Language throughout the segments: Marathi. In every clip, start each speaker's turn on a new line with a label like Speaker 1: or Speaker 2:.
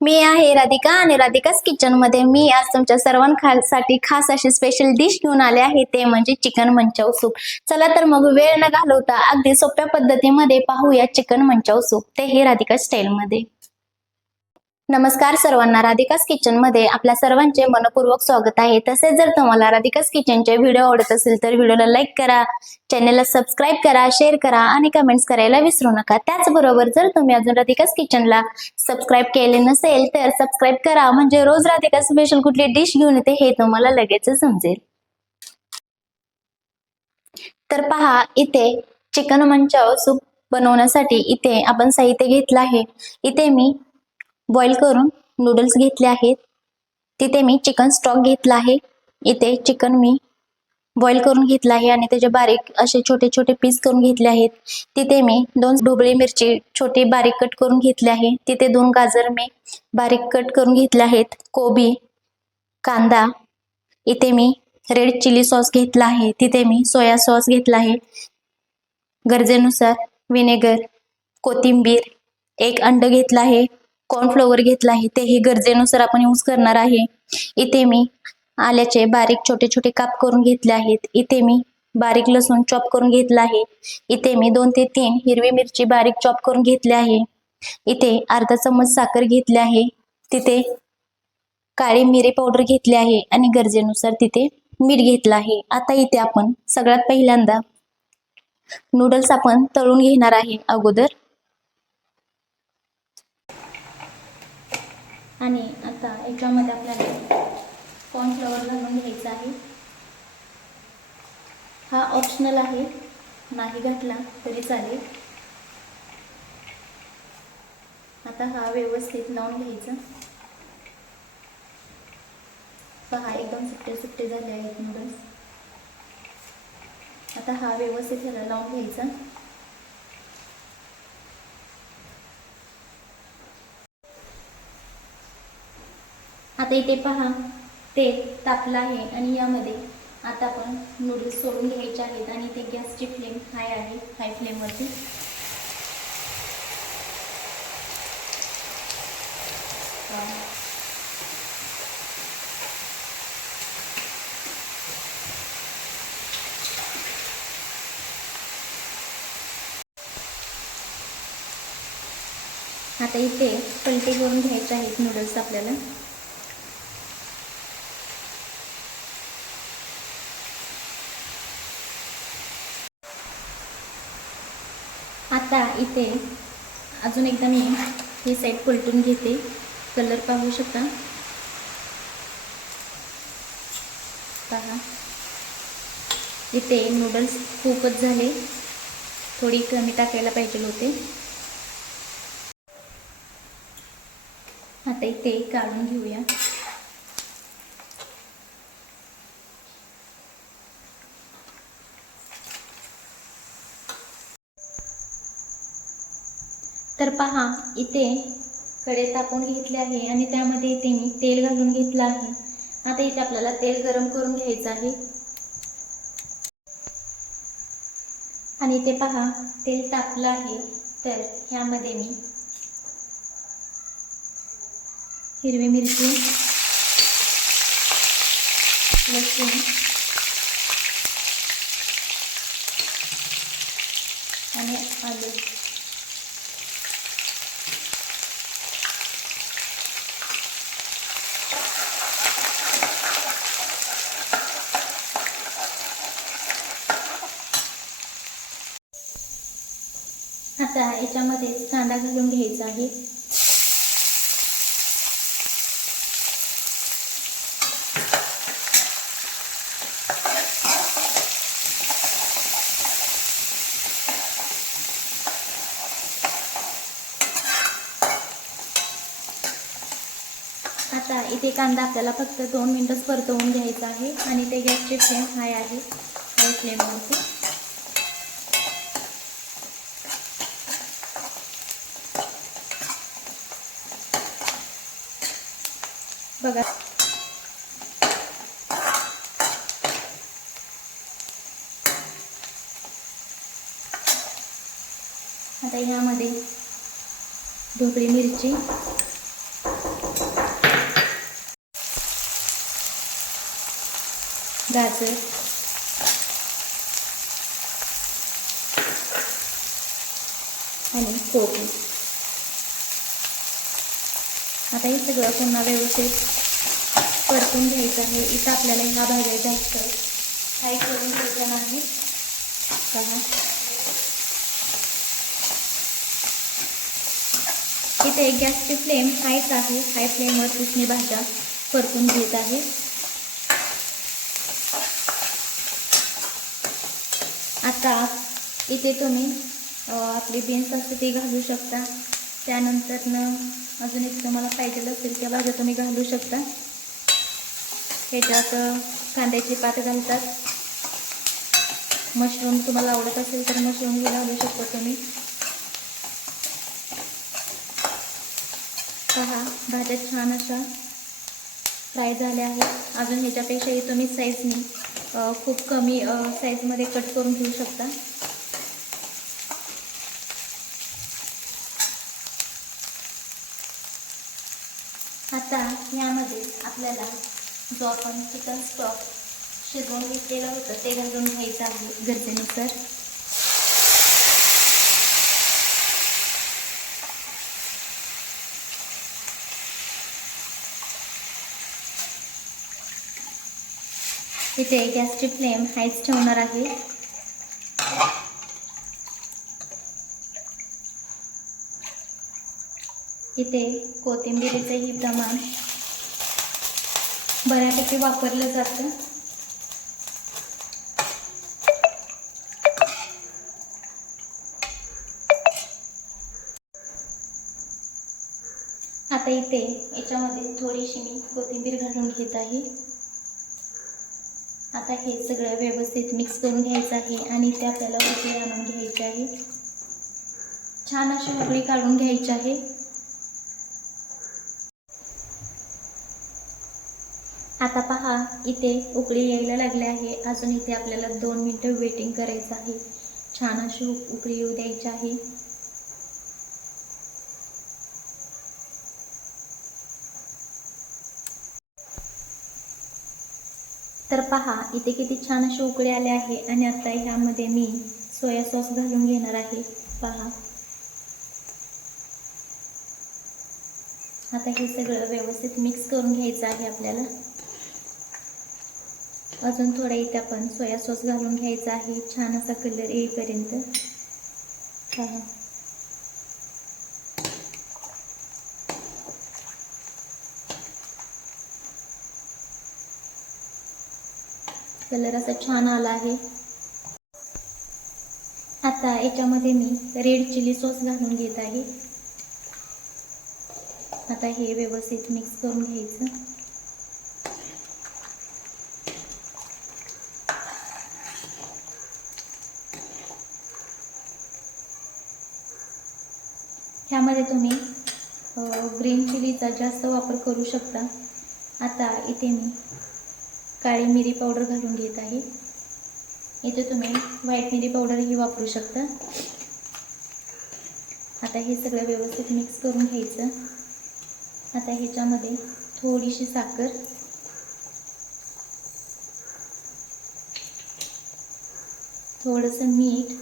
Speaker 1: मी आहे राधिका आणि राधिकाच किचनमध्ये. मी आज तुमच्या सर्वांसाठी खास अशी स्पेशल डिश घेऊन आले आहे ते म्हणजे चिकन मंचाव सूप चला तर मग वेळ न घालवता अगदी सोप्या पद्धतीमध्ये पाहूया चिकन मंचाव सूप ते हे राधिका स्टाईल मध्ये. नमस्कार सर्वांना राधिकास किचनमध्ये आपल्या सर्वांचे मनपूर्वक स्वागत आहे. तसेच जर तुम्हाला राधिकास किचनचे व्हिडिओ आवडत असेल तर व्हिडिओला लाईक करा चॅनेलला सबस्क्राईब करा शेअर करा आणि कमेंट्स करायला विसरू नका. त्याचबरोबर जर तुम्ही अजून राधिकास किचनला सबस्क्राईब केले नसेल तर सबस्क्राईब करा. म्हणजे रोज राधिका स्पेशल कुठली डिश घेऊन येते हे तुम्हाला लगेच समजेल. तर पहा इथे चिकन मंचाव सूप बनवण्यासाठी इथे आपण साहित्य घेतलं आहे. इथे मी बॉईल करून नूडल्स घेतले आहेत. तिथे मी चिकन स्टॉक घेतला आहे. इथे चिकन मी बॉईल करून घेतला आहे आणि त्याचे बारीक असे छोटे छोटे पीस करून घेतले आहेत. तिथे मी दोन ढोबळी मिरची छोटी बारीक कट करून घेतली आहे. तिथे दोन गाजर मी बारीक कट करून घेतले आहेत. कोबी कांदा इथे मी रेड चिली सॉस घेतला आहे. तिथे मी सोया सॉस घेतला आहे. गरजेनुसार विनेगर कोथिंबीर एक अंड घेतला आहे. कॉर्नफ्लोअर घेतला आहे तेही गरजेनुसार आपण यूज करणार आहे. इथे मी आल्याचे बारीक छोटे छोटे काप करून घेतले आहेत. इथे मी बारीक लसूण चॉप करून घेतला आहे. इथे मी दोन ते तीन हिरवी मिरची बारीक चॉप करून घेतली आहे. इथे अर्धा चम्मच साखर घेतली आहे. तिथे काळी मिरी पावडर घेतली आहे आणि गरजेनुसार तिथे मीठ घेतलं आहे. आता इथे आपण सगळ्यात पहिल्यांदा नूडल्स आपण तळून घेणार आहे. अगोदर आणि आता याच्यामध्ये आपल्याला कॉर्नफ्लॉवर घालून घ्यायचा आहे. हा ऑप्शनल आहे. नाही घातला तरी चालेल. आता हा व्यवस्थित लावून घ्यायचा. पहा एकदम सुट्टे सुट्टे झाले आहेत नूडल्स आता हा व्यवस्थित ह्याला लावून घ्यायचा. आता इथे पहा तेल तापलं आहे आणि यामध्ये आता आपण नूडल्स सोडून घ्यायचे आहेत आणि ते गॅसची फ्लेम हाय आहे हाय फ्लेमवरती आता इथे पलटे करून घ्यायचे आहेत नूडल्स आपल्याला. आता इथे अजून एकदा मी ही साईड पलटून घेते. कलर पाहू शकता? पहा. इथे नूडल्स खूपच झाले. थोडी कमी टाकायला पाहिजे होते. आता इथे काढून घेऊया. तर पहा इथे कडे तापून घेतले आहे आणि त्यामध्ये इथे मी तेल घालून घेतलं आहे. आता इथे आपल्याला तेल गरम करून घ्यायचं आहे. आणि इथे पहा तेल तापलं आहे. तर ह्यामध्ये मी हिरवी मिरची लसूण आणि आलू. आता याच्यामध्ये कांदा घालून घ्यायचा आहे. आता इथे कांदा आपल्याला फक्त दोन मिनटंच परतवून घ्यायचा आहे आणि ते गॅसचे फ्लेम हाय आहे. हाय फ्लेमवरती. बघा. आता यामध्ये ढोकळी मिरची. गाजर. आणि कोबी. आता हे सगळं पुन्हा व्यवस्थित परतून घ्यायचं आहे. इथं आपल्याला ह्या भाज्या जास्त फ्राय करून घ्यायचं नाही. इथे एक गॅसची फ्लेम हायच आहे. हाय फ्लेमवरतीच मी भाज्या परतून घेत आहे. आता इथे तुम्ही आपली बीन्स असते ते घालू शकता. त्यानंतरनं अजून एक तुम्हाला पाहिजे असेल त्या भाज्या तुम्ही घालू शकता. ह्याच्यात कांद्याची पात घालतात. मशरूम तुम्हाला आवडत असेल तर मशरूमही घालू शकता तुम्ही. पहा भाज्या छान अशा फ्राय झाल्या आहेत. अजून ह्याच्यापेक्षाही तुम्ही साईजनी खूप कमी साईजमध्ये कट करून घेऊ शकता. आता यामध्ये आपल्याला जो आपण चिकन स्टॉक शिजवून घेतलेलं होतं ते घालून घ्यायचं आहे गरजेनुसार. इथे गॅसची फ्लेम हायच ठेवणार आहे. इथे कोथिंबिरीचंही प्रमाण बऱ्यापैकी वापरलं जातं. आता इथे याच्यामध्ये थोडीशी मी कोथिंबीर घालून घेत आहे. आता हे सगळं व्यवस्थित मिक्स करून घ्यायचं आहे आणि ते आपल्याला उकळी आणून घ्यायचे आहे. छान अशी उकळी काढून घ्यायची आहे. आता पहा इथे उकळी यायला लागली आहे. अजून इथे आपल्याला दोन मिनटं वेटिंग करायचं आहे. छान अशी उकळी येऊ द्यायची आहे. तर पहा इथे किती छान अशी उकळी आले आहे आणि आता ह्यामध्ये मी सोया सॉस घालून घेणार आहे. पहा. आता हे सगळं व्यवस्थित मिक्स करून घ्यायचं आहे आपल्याला. अजून थोडा इथे आपण सोया सॉस घालून घ्यायचा आहे. छान असा कलर येईपर्यंत. पहा. कलर असा छान आला आहे. आता याच्यामध्ये मी रेड चिली सॉस घालून घेत आहे. आता हे व्यवस्थित मिक्स करून घ्यायचं. ह्यामध्ये तुम्ही ग्रीन चिलीचा जास्त वापर करू शकता. आता इथे मी काळी मिरी पावडर घालून घेत आहे. इथे तुम्ही व्हाईट मिरी पावडरही वापरू शकता. आता हे सगळं व्यवस्थित मिक्स करून घ्यायचं. आता ह्याच्यामध्ये थोडीशी साखर. थोडंसं मीठ.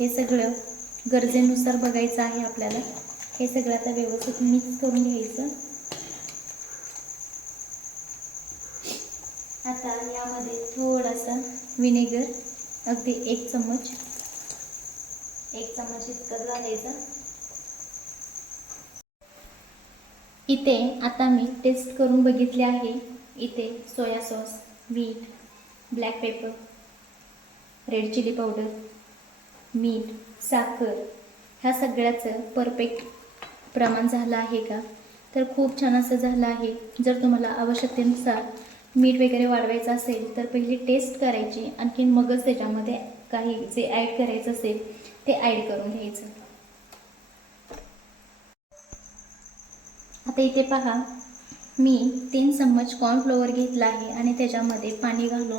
Speaker 1: हे सगळं गरजेनुसार बघायचं आहे आपल्याला. हे सगळं आता व्यवस्थित मिक्स करून घ्यायचं. आता यामध्ये थोडासा विनेगर अगदी एक चम्मच. एक चम्मच इतकं घालायचं. इथे आता मी टेस्ट करून बघितले आहे. इथे सोया सॉस मीठ black pepper red chilli powder मीठ साखर ह्या सगळ्याचं परफेक्ट प्रमाण झालं आहे का? तर खूप छान असं झालं आहे. जर तुम्हाला आवश्यकतेनुसार मीठ वगैरे वाढवायचं असेल तर पहिली टेस्ट करायची. आणखीन मगच त्याच्यामध्ये काही जे ॲड करायचं असेल ते ॲड करून घ्यायचं. आता इथे पहा मी तीन चम्मच कॉर्नफ्लोअर घेतला आहे आणि त्याच्यामध्ये पाणी घालून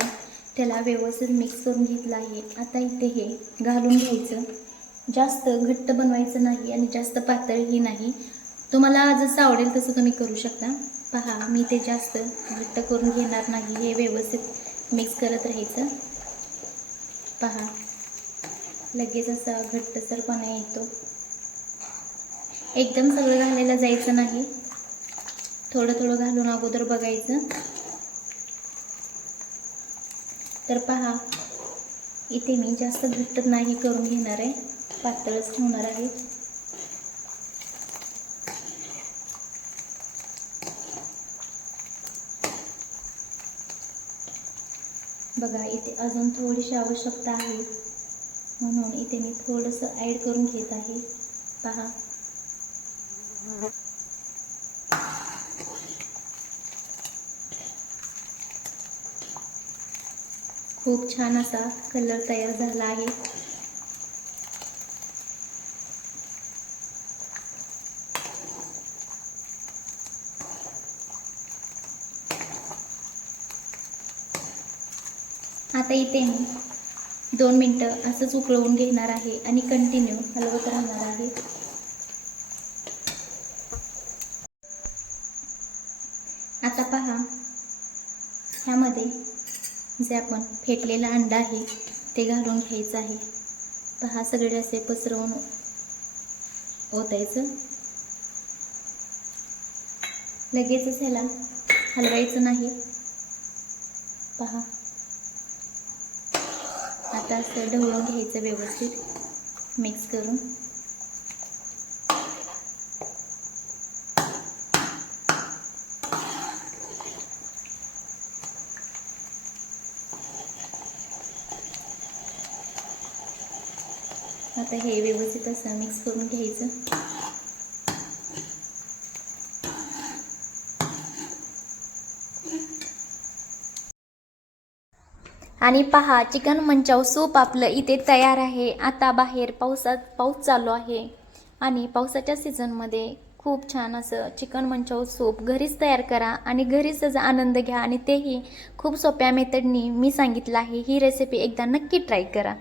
Speaker 1: त्याला व्यवस्थित मिक्स करून घेतलं आहे. आता इथे हे घालून घ्यायचं. जास्त घट्ट बनवायचं नाही आणि जास्त पातळही नाही. तुम्हाला जसं आवडेल तसं तुम्ही करू शकता. पहा मी ते जास्त घट्ट करून घेणार नाही. हे व्यवस्थित मिक्स करत राहायचं. पहा लगेच असा घट्टसरपणा येतो. एकदम सगळं घालायला जायचं नाही. थोडं थोडं घालून अगोदर बघायचं. तर पहा इथे मी जास्त घट्ट नाही करून घेणार आहे. पातळच ठेवणार आहे. बघा इथे अजून थोडीशी आवश्यकता आहे. म्हणून इथे मी थोडंसं ॲड करून घेत आहे. पहा. खूप छान असा कलर तयार झाला आहे. आता इथे मी दोन मिनटं असंच उकळवून घेणार आहे आणि कंटिन्यू हलवत राहणार आहे. आता पहा ह्यामध्ये जे आपण फेटलेला अंडा आहे ते घालून घ्यायचं आहे. पहा सगळे असे पसरवून ओतायचं. लगेचच ह्याला हलवायचं नाही. पहा. आता असं ढवळून घ्यायचं व्यवस्थित. मिक्स करून. आता हे व्यवस्थित असं मिक्स करून घ्यायचं. आणि पहा चिकन मंचाव सूप आपलं इथे तयार आहे. आता बाहेर पावसात पाऊस चालू आहे. आणि पावसाच्या सीझनमध्ये खूप छान असं चिकन मंचाव सूप घरीच तयार करा आणि घरीच त्याचा आनंद घ्या. आणि तेही खूप सोप्या मेथडनी मी सांगितलं आहे. ही रेसिपी एकदा नक्की ट्राय करा.